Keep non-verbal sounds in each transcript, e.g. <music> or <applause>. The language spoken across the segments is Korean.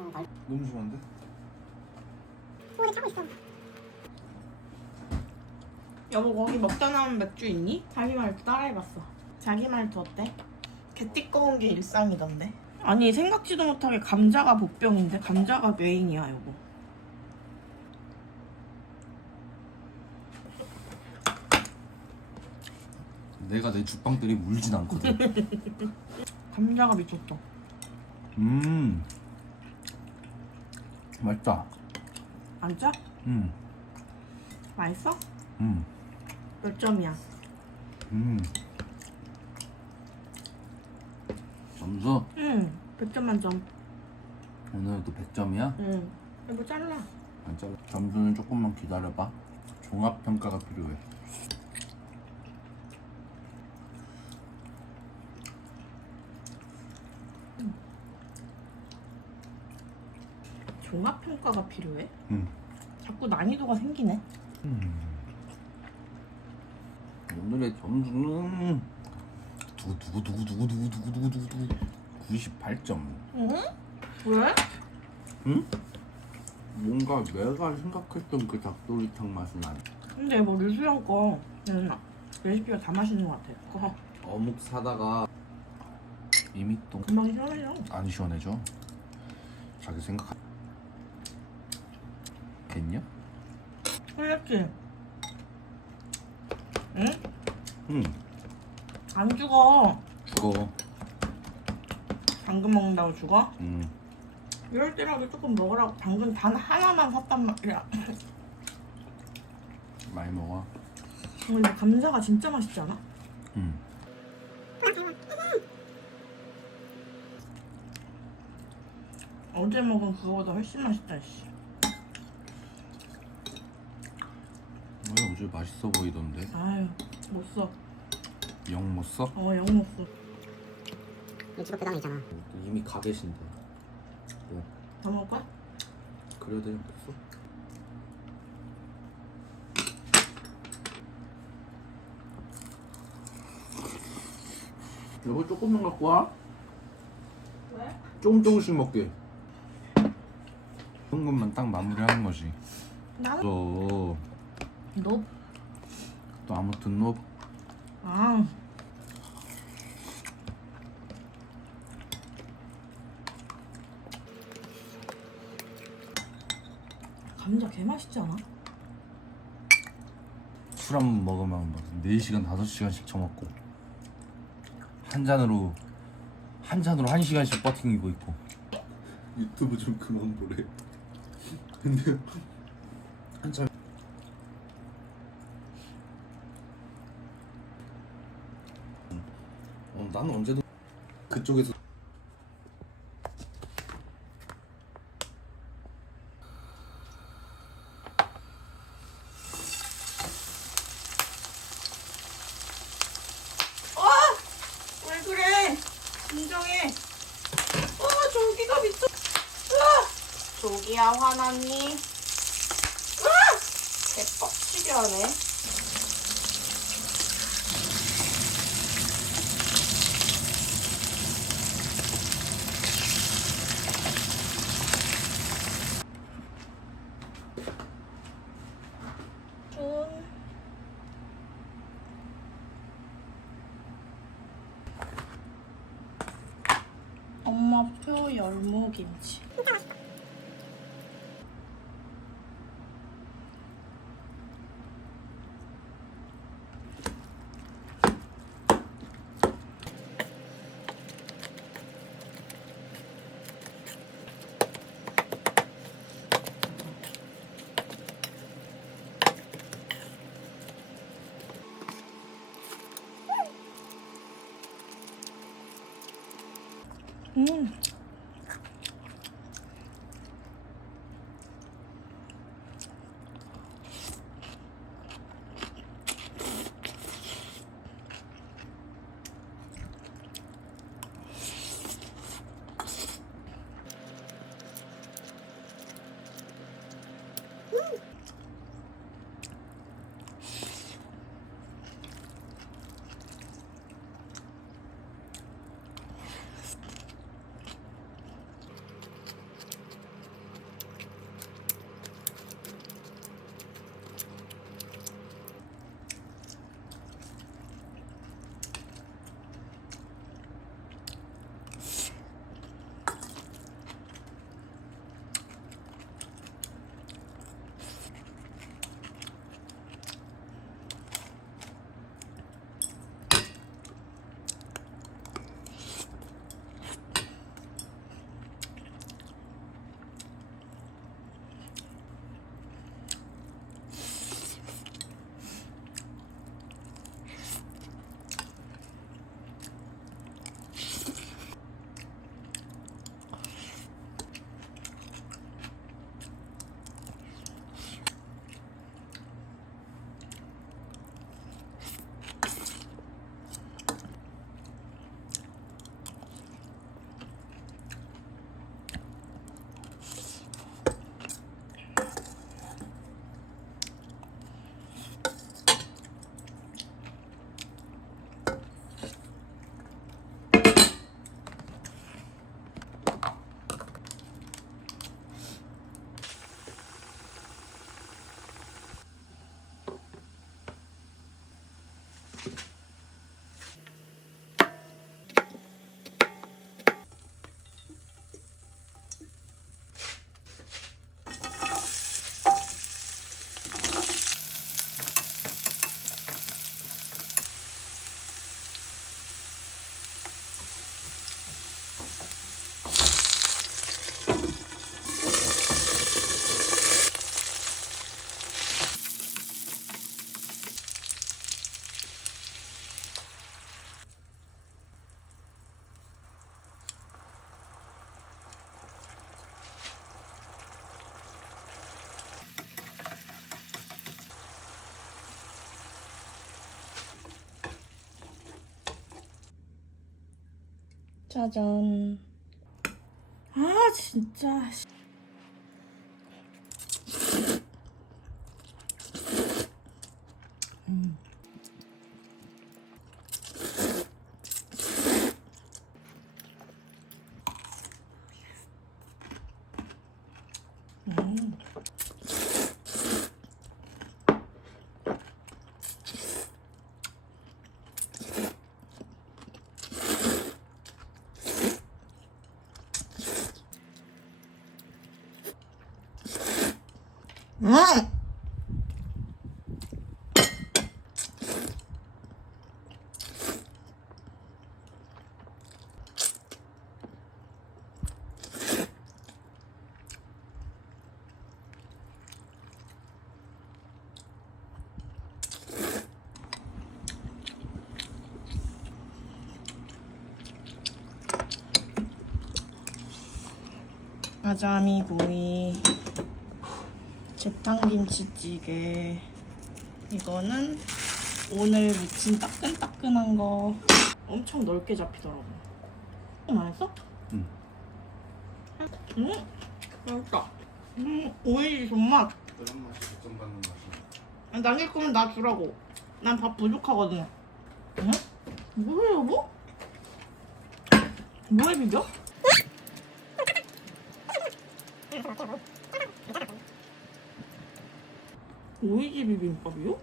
날. 너무 좋아한데? 오래 차고 있어. 여보 거기 먹다 남은 맥주 있니? 자기 말투 따라해봤어. 자기 말투 어때? 개 띠꺼운 게 일상이던데. 아니 생각지도 못하게 감자가 복병인데 감자가 메인이야 여보. 내가 내 죽방들이 물진 않거든. <laughs> 감자가 미쳤어. 음. 맛있다. 안 짜? 음. 맛있어? 음. 몇 점이야? 음. 점수 응. 100점 만점. 오늘도 100점이야? 응. 여보 잘라. 안 잘라. 점수는 조금만 기다려봐. 종합 평가가 필요해. 종합평가가 필요해? 음. 자꾸 난이도가 생기네. 오늘의 점수는 두구 98점. 응? 왜? 응? 뭔가 내가 생각했던 그 닭도리탕 맛은 아니야. 근데 뭐 류수영 거 얘는 레시피가 다 맛있는 것 같아. 그거 어묵 사다가 이미 또안 금방 시원해져. 시원해져. 자기 생각. 겠냐? 그랬지? 응? 응. 안 죽어. 죽어. 당근 먹는다고 죽어? 응. 이럴 때라도 조금 먹으라고 당근 단 하나만 샀단 말이야. 많이 먹어. 근데 감자가 진짜 맛있지 않아? 응. 어제 먹은 그거보다 훨씬 맛있다, 씨. 왜 어제 맛있어 보이던데? 아유, 못 써. 영 못 써? 어, 영못 써. 너 직업 배당이잖아. 이미 가 계신데. 더 먹을 거야? 그래도 됐어? 여보 조금만 갖고 와. 왜? 조금 조금씩 먹게. 그런 것만 딱 마무리하는 거지. 나는 또, 너? 또 아무튼 너 아. 감자 개 맛있지 않아? 술 한 번 먹으면 막 4시간, 5시간씩 처먹고 한 잔으로 한 잔으로 1시간씩 버팅이고 있고 유튜브 좀 그만 보래 근데 한참 어, 나는 언제든 그쪽에서 왜 그래? 진정해. 어, 조기가 미쳐. 으아! 조기야 화났니? 으아! 개빡치게 하네. 숯불 열무김치. 진짜 맛있다. 음, 짜잔. 아 진짜. 씨. 음. 음. 음. 가자미 구이 재탕김치찌개 이거는 오늘 무친 따끈따끈한 거 엄청 넓게 잡히더라고 맛있어? 응. 음 맛있다 음 오이 존맛 그런 맛이 걱정받는 맛이. 아니, 남길 거면 나 주라고 난 밥 부족하거든 응? 뭐해 여보? 뭐해 비벼? 오이지 비빔밥이요?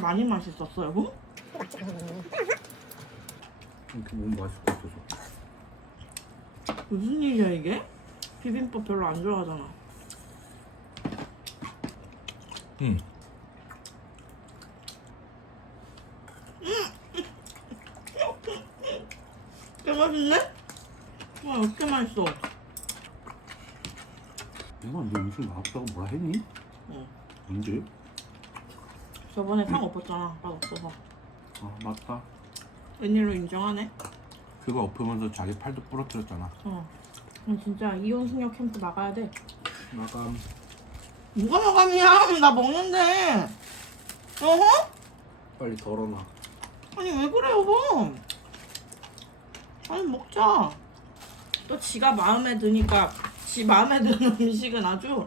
많이 맛있었어요 여보? 이렇게 몸 맛있을 것 같아서. 무슨 일이야 이게? 비빔밥 별로 안 좋아하잖아 응. 꽤 맛있네? 와 이렇게 맛있어 내가 너 음식 나왔다고 뭐라 했니? 응. 언제? 저번에 상 엎었잖아 밥 없어서 아 맞다. 웬일로 인정하네 그거 엎으면서 자기 팔도 부러뜨렸잖아. 어. 난 진짜 이혼 승려 캠프 나가야 돼. 마감. 누가 마감이야? 나 먹는데. 어허? 빨리 덜어놔. 아니 왜 그래 여보? 아니 먹자. 또 지가 마음에 드니까 지 마음에 드는 음식은 아주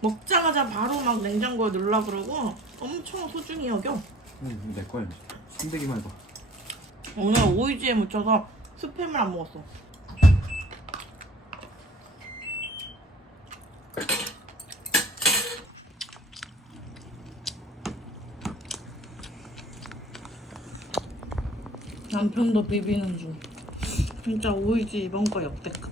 먹자마자 바로 막 냉장고에 넣으려 그러고 엄청 소중히 여겨. 응, 내 거야. 손대기만 해봐. 오늘 오이지에 묻혀서 스팸을 안 먹었어. 남편도 비비는 중. 진짜 오이지 이번 거 역대급.